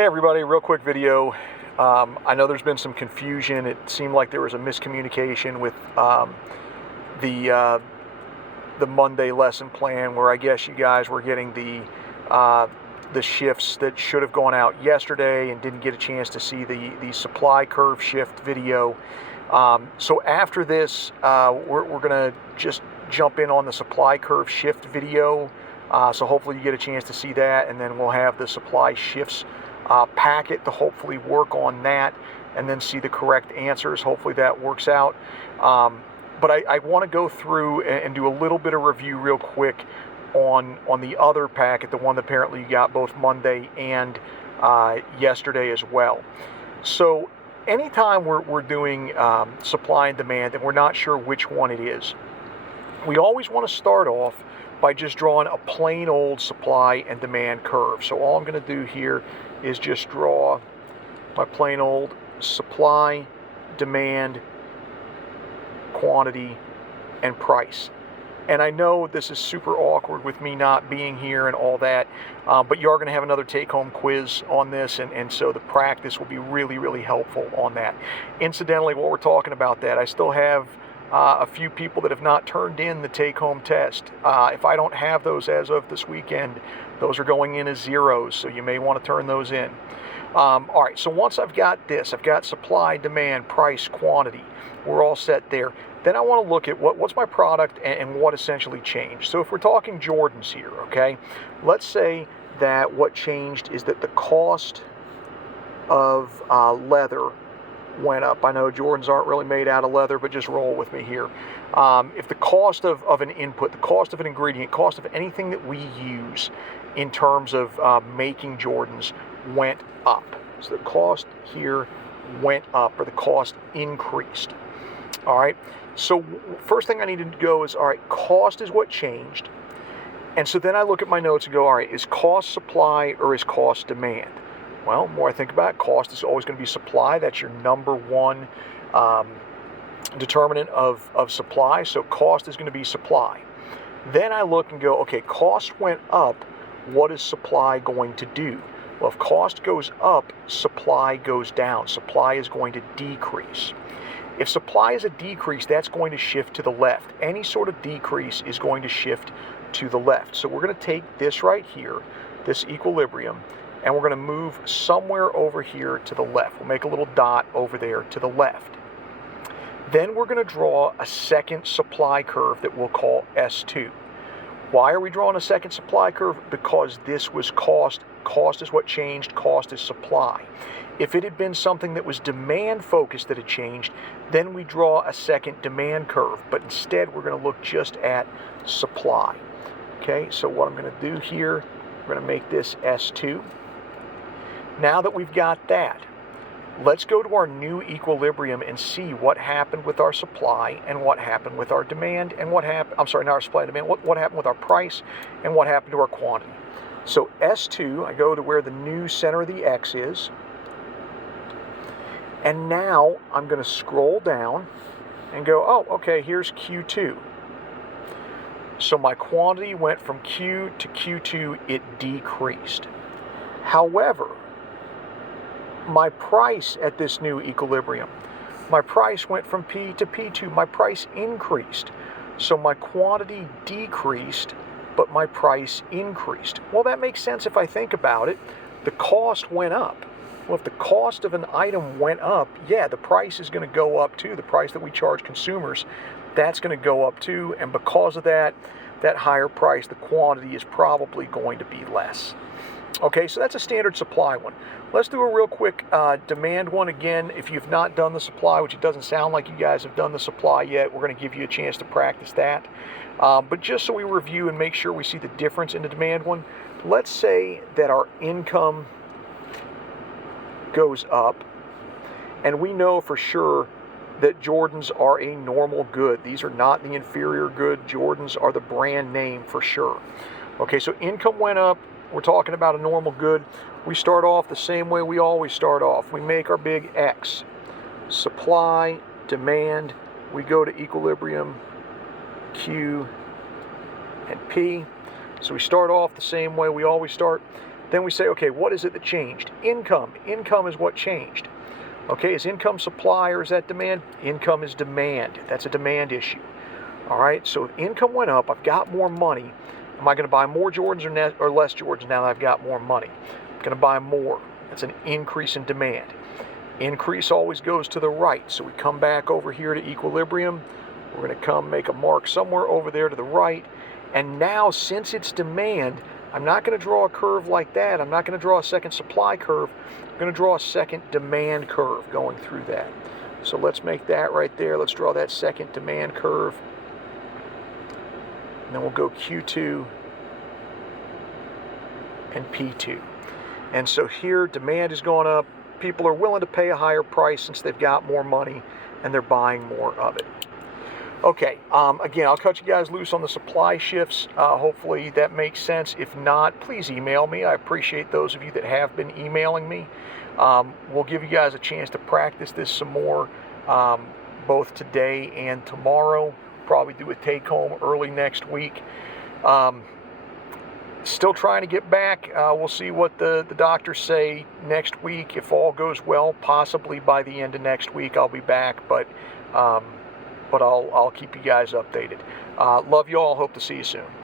Hey everybody, real quick video. I know there's been some confusion. It seemed like there was a miscommunication with the Monday lesson plan, where I guess you guys were getting the shifts that should have gone out yesterday and didn't get a chance to see the supply curve shift video. So after this, we're gonna just jump in on the supply curve shift video. So hopefully you get a chance to see that, and then we'll have the supply shifts packet to hopefully work on that and then see the correct answers. Hopefully that works out. But I want to go through and do a little bit of review real quick on the other packet, the one that apparently you got both Monday and yesterday as well. So anytime we're doing supply and demand and we're not sure which one it is, we always want to start off by just drawing a plain old supply and demand curve. So all I'm going to do here is just draw my plain old supply, demand, quantity, and price. And I know this is super awkward with me not being here and all that, but you are going to have another take-home quiz on this, and so the practice will be really, really helpful on that. Incidentally, while we're talking about that, I still have a few people that have not turned in the take-home test. If I don't have those as of this weekend, those are going in as zeros, so you may want to turn those in. All right, so once I've got this, I've got supply, demand, price, quantity, we're all set there. Then I want to look at what's my product and what essentially changed. So if we're talking Jordans here, okay, let's say that what changed is that the cost of leather went up. I know Jordans aren't really made out of leather, but just roll with me here. If the cost of an input, the cost of an ingredient, cost of anything that we use in terms of making Jordans went up. So the cost here went up, or the cost increased. All right. So first thing I need to go is, all right, cost is what changed. And so then I look at my notes and go, all right, is cost supply or is cost demand? Well, the more I think about it, cost is always going to be supply. That's your number one determinant of supply. So cost is going to be supply. Then I look and go, okay, cost went up. What is supply going to do? Well, if cost goes up, supply goes down. Supply is going to decrease. If supply is a decrease, that's going to shift to the left. Any sort of decrease is going to shift to the left. So we're going to take this right here, this equilibrium, and we're going to move somewhere over here to the left. We'll make a little dot over there to the left. Then we're going to draw a second supply curve that we'll call S2. Why are we drawing a second supply curve? Because this was cost. Cost is what changed. Cost is supply. If it had been something that was demand focused that had changed, then we draw a second demand curve. But instead, we're going to look just at supply. Okay, so what I'm going to do here, we're going to make this S2. Now that we've got that, let's go to our new equilibrium and see what happened with our supply and what happened with our demand and what happened, not our supply and demand, what happened with our price and what happened to our quantity. So S2, I go to where the new center of the X is. And now I'm going to scroll down and go, oh, okay, here's Q2. So my quantity went from Q to Q2, it decreased. However, my price at this new equilibrium, my price went from P to P2, my price increased. So my quantity decreased, but my price increased. Well, that makes sense if I think about it. The cost went up. Well, if the cost of an item went up, yeah, the price is going to go up too. The price that we charge consumers, that's going to go up too. And because of that higher price, the quantity is probably going to be less. Okay, so that's a standard supply one. Let's do a real quick demand one again. If you've not done the supply, which it doesn't sound like you guys have done the supply yet, we're going to give you a chance to practice that. But just so we review and make sure we see the difference in the demand one, let's say that our income goes up, and we know for sure that Jordans are a normal good. These are not the inferior good. Jordans are the brand name for sure. Okay, so income went up. We're talking about a normal good. We start off the same way we always start off. We make our big X. Supply, demand, we go to equilibrium, Q and P. So we start off the same way we always start. Then we say, okay, what is it that changed? Income. Income is what changed. Okay, is income supply or is that demand? Income is demand. That's a demand issue. All right, so if income went up, I've got more money. Am I going to buy more Jordans or less Jordans now that I've got more money? I'm going to buy more. That's an increase in demand. Increase always goes to the right. So we come back over here to equilibrium. We're going to come make a mark somewhere over there to the right. And now, since it's demand, I'm not going to draw a curve like that. I'm not going to draw a second supply curve. I'm going to draw a second demand curve going through that. So let's make that right there. Let's draw that second demand curve. And then we'll go Q2 and P2. And so here, demand is going up. People are willing to pay a higher price since they've got more money and they're buying more of it. Okay, again, I'll cut you guys loose on the supply shifts. Hopefully that makes sense. If not, please email me. I appreciate those of you that have been emailing me. We'll give you guys a chance to practice this some more, both today and tomorrow. Probably do a take-home early next week. Still trying to get back. We'll see what the doctors say next week. If all goes well, possibly by the end of next week I'll be back, but I'll keep you guys updated. Love you all. Hope to see you soon.